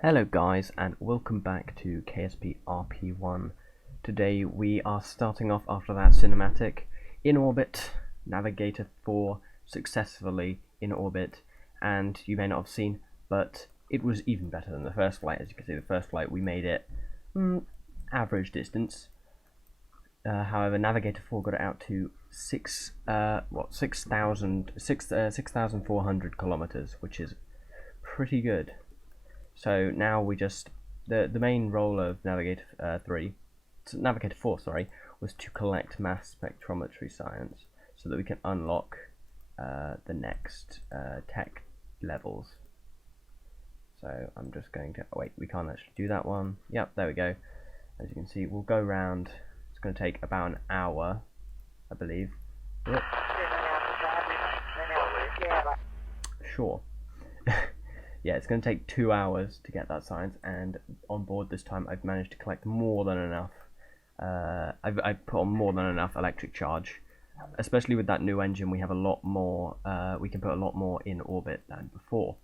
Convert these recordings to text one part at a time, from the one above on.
Hello guys, and welcome back to KSP RP-1. Today we are starting off after that cinematic in orbit, Navigator 4 successfully in orbit, and you may not have seen, but it was even better than the first flight. As you can see, the first flight we made it average distance. However, Navigator 4 got it out to 6,400 kilometers, which is pretty good. So now we just the main role of Navigator 4, was to collect mass spectrometry science so that we can unlock the next tech levels. So I'm just going to wait. We can't actually do that one. Yep, there we go. As you can see, we'll go round. It's going to take about an hour, I believe. Yep. Sure. Yeah, it's going to take 2 hours to get that science, and on board this time I've managed to collect more than enough. I've put on more than enough electric charge. Especially with that new engine, we have a lot more. We can put a lot more in orbit than before.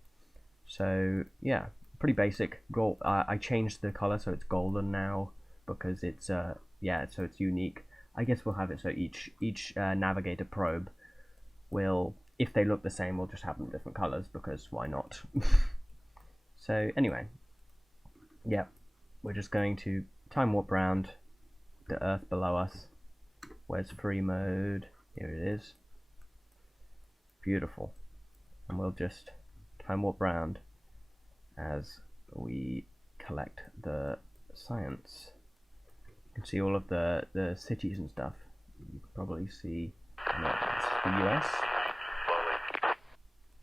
So yeah, pretty basic. Gold. I changed the color so it's golden now because it's so it's unique. I guess we'll have it so each navigator probe will, if they look the same, we'll just have them different colors because why not? So anyway, yeah, we're just going to time warp round the Earth below us. Where's free mode? Here it is. Beautiful. And we'll just time warp round as we collect the science. You can see all of the cities and stuff. You can probably see it's the US.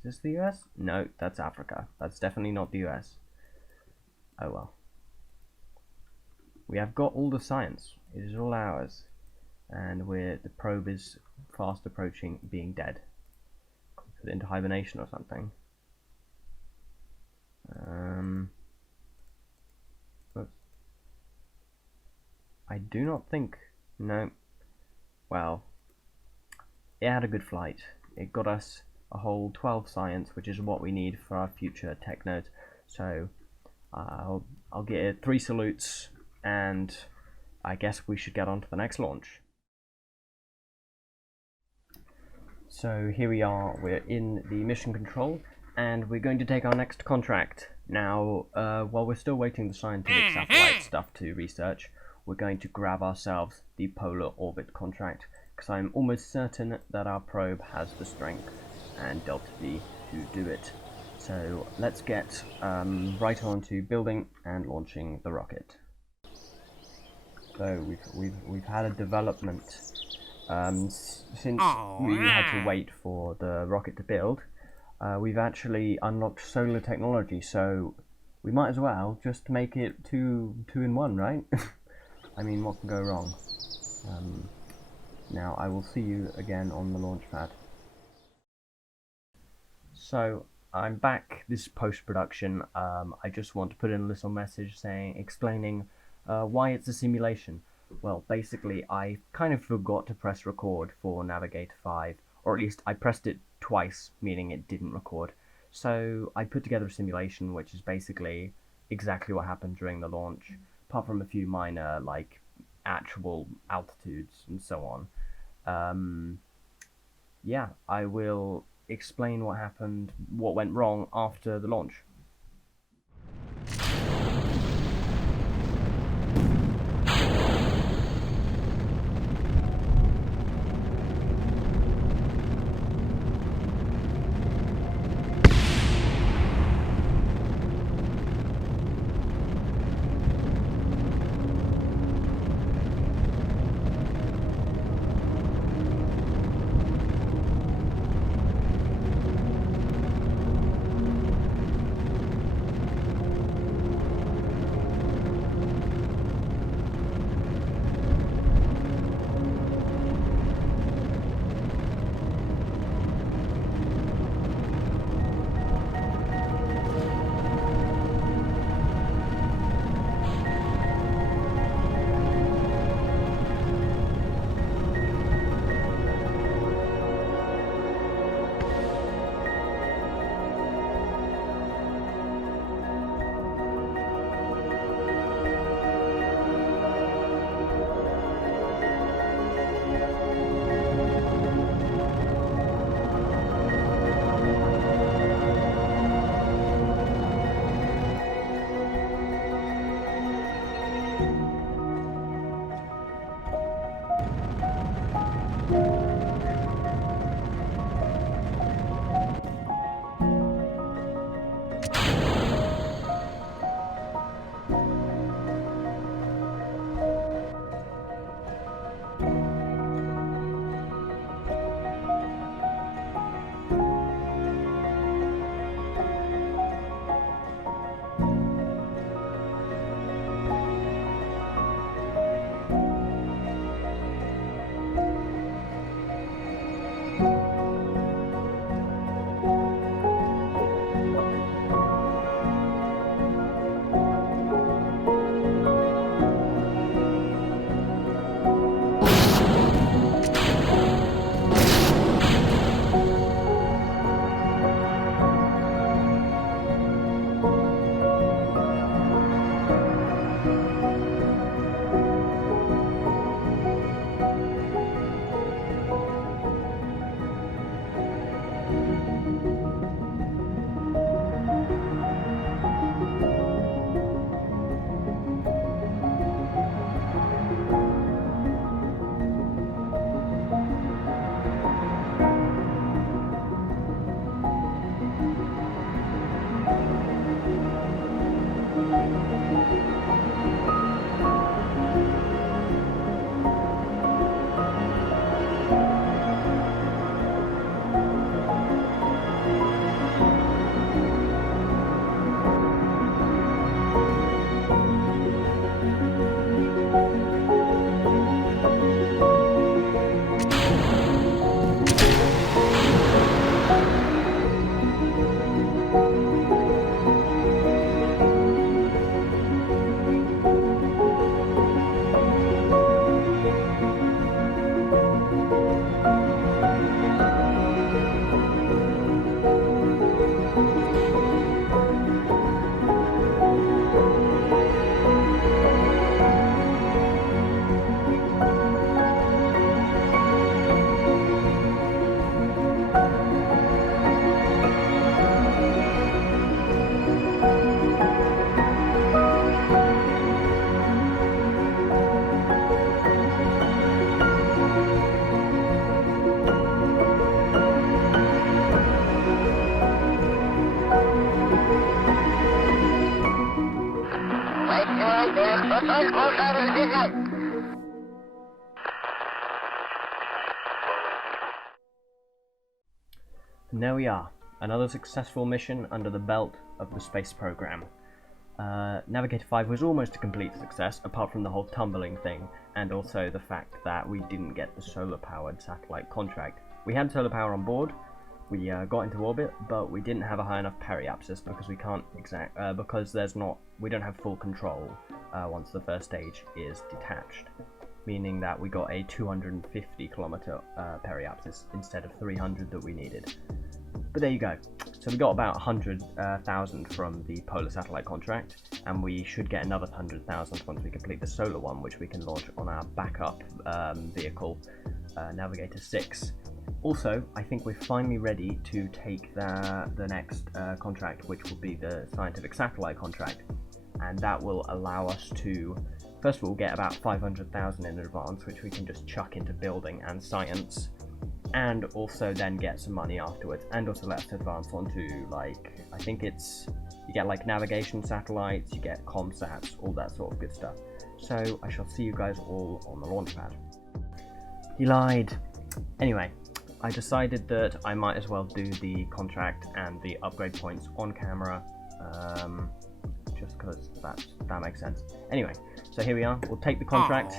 Is this the US? No, that's Africa. That's definitely not the US. Oh well. We have got all the science. It is all ours. And the probe is fast approaching being dead. Put it into hibernation or something. Oops. I do not think... No. Well, it had a good flight. It got us a whole 12 science, which is what we need for our future tech nodes. So I'll get 3 salutes, and I guess we should get on to the next launch. So here we are, we're in the mission control, and we're going to take our next contract. Now, while we're still waiting the scientific satellite stuff to research, we're going to grab ourselves the polar orbit contract, because I'm almost certain that our probe has the strength and delta V to do it. So let's get right on to building and launching the rocket. So we've had a development since we had to wait for the rocket to build. We've actually unlocked solar technology, so we might as well just make it two in one, right? I mean, what can go wrong? Now I will see you again on the launch pad. So I'm back. This is post-production. I just want to put in a little message explaining why it's a simulation. Well, basically I kind of forgot to press record for Navigator 5, or at least I pressed it twice, meaning it didn't record. So I put together a simulation which is basically exactly what happened during the launch, apart from a few minor like actual altitudes and so on. Yeah, I will explain what happened, what went wrong after the launch. And there we are, another successful mission under the belt of the space program. Navigator 5 was almost a complete success, apart from the whole tumbling thing, and also the fact that we didn't get the solar-powered satellite contract. We had solar power on board, we got into orbit, but we didn't have a high enough periapsis because we can't we don't have full control once the first stage is detached, meaning that we got a 250 kilometer periapsis instead of 300 that we needed. But there you go. So we got about 100,000 from the polar satellite contract, and we should get another 100,000 once we complete the solar one, which we can launch on our backup vehicle, Navigator 6. Also, I think we're finally ready to take the next contract, which will be the scientific satellite contract, and that will allow us to, first of all, get about 500,000 in advance, which we can just chuck into building and science, and also then get some money afterwards, and also let us advance onto, like, I think it's, you get like navigation satellites, you get comsats, all that sort of good stuff. So I shall see you guys all on the launch pad. He lied. Anyway, I decided that I might as well do the contract and the upgrade points on camera, just because that makes sense. Anyway, so here we are, we'll take the contract.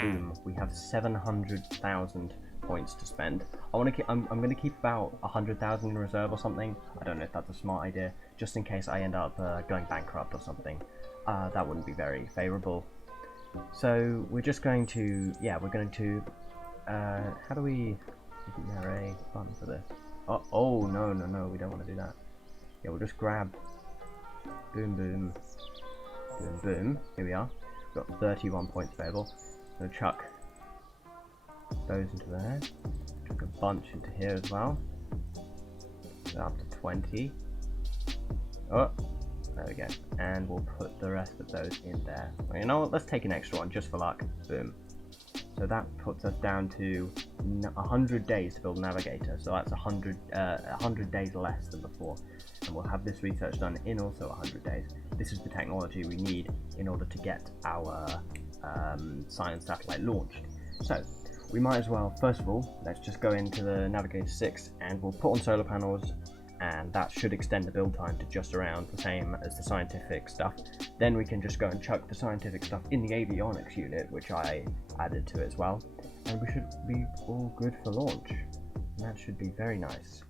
Boom, we have 700,000 points to spend. I'm going to keep about 100,000 in reserve or something. I don't know if that's a smart idea, just in case I end up going bankrupt or something. That wouldn't be very favourable. So we're just going to, how do we, is there a button for this? Oh, no, we don't want to do that. Yeah, we'll just grab, boom, boom, boom, boom. Here we are. We've got 31 points available. I'm going to chuck those into there. Chuck a bunch into here as well. So up to 20. Oh, there we go. And we'll put the rest of those in there. Well, you know what? Let's take an extra one just for luck. Boom. So that puts us down to 100 days to build a navigator. So that's 100 days less than before. And we'll have this research done in also 100 days. This is the technology we need in order to get our science satellite launched. So we might as well, first of all, let's just go into the Navigator 6 and we'll put on solar panels, and that should extend the build time to just around the same as the scientific stuff. Then we can just go and chuck the scientific stuff in the avionics unit, which I added to it as well, and we should be all good for launch. And that should be very nice.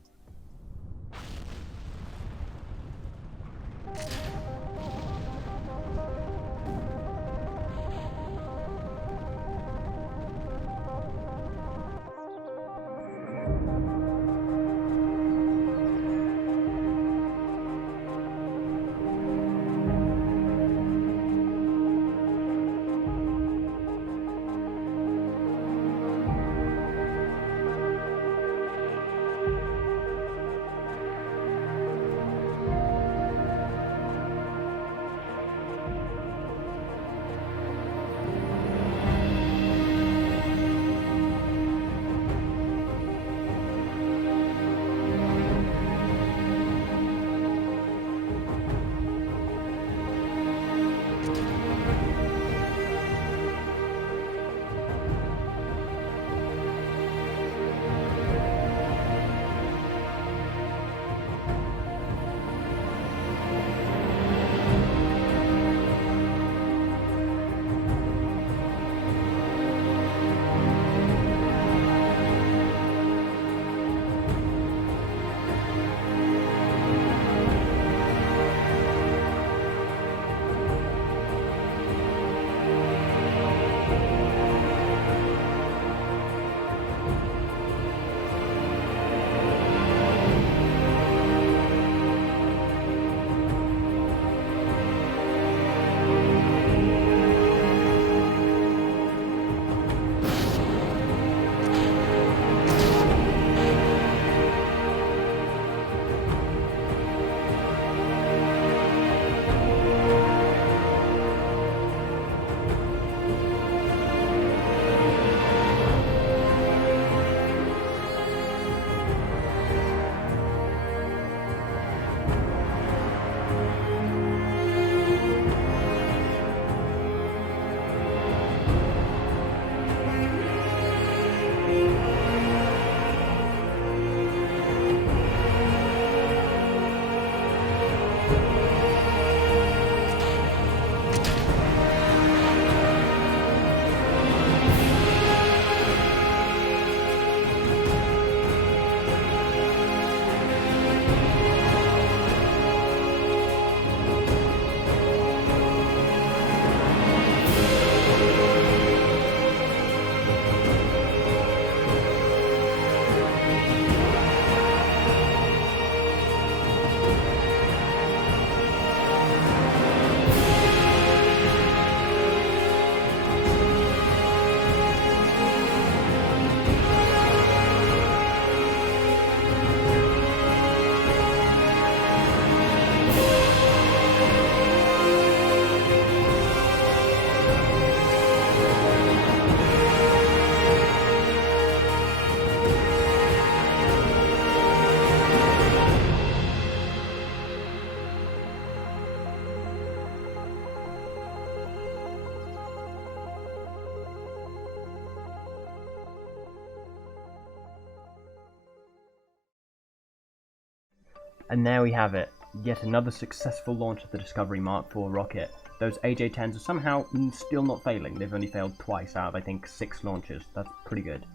And there we have it. Yet another successful launch of the Discovery Mark IV rocket. Those AJ-10s are somehow still not failing. They've only failed twice out of, I think, 6 launches. That's pretty good.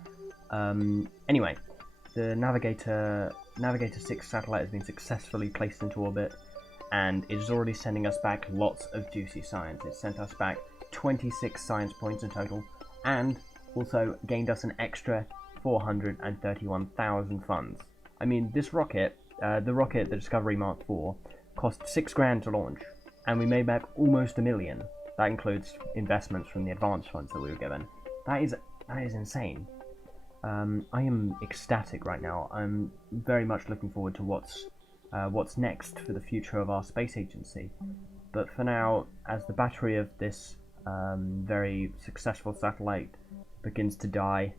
Anyway, the Navigator 6 satellite has been successfully placed into orbit, and it is already sending us back lots of juicy science. It sent us back 26 science points in total, and also gained us an extra 431,000 funds. I mean, this rocket, the Discovery Mark IV, cost 6 grand to launch, and we made back almost $1 million. That includes investments from the advance funds that we were given. That is insane. I am ecstatic right now. I'm very much looking forward to what's next for the future of our space agency. But for now, as the battery of this very successful satellite begins to die,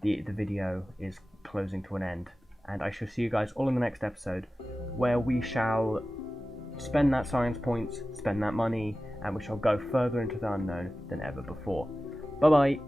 the video is closing to an end. And I shall see you guys all in the next episode, where we shall spend that science points, spend that money, and we shall go further into the unknown than ever before. Bye bye!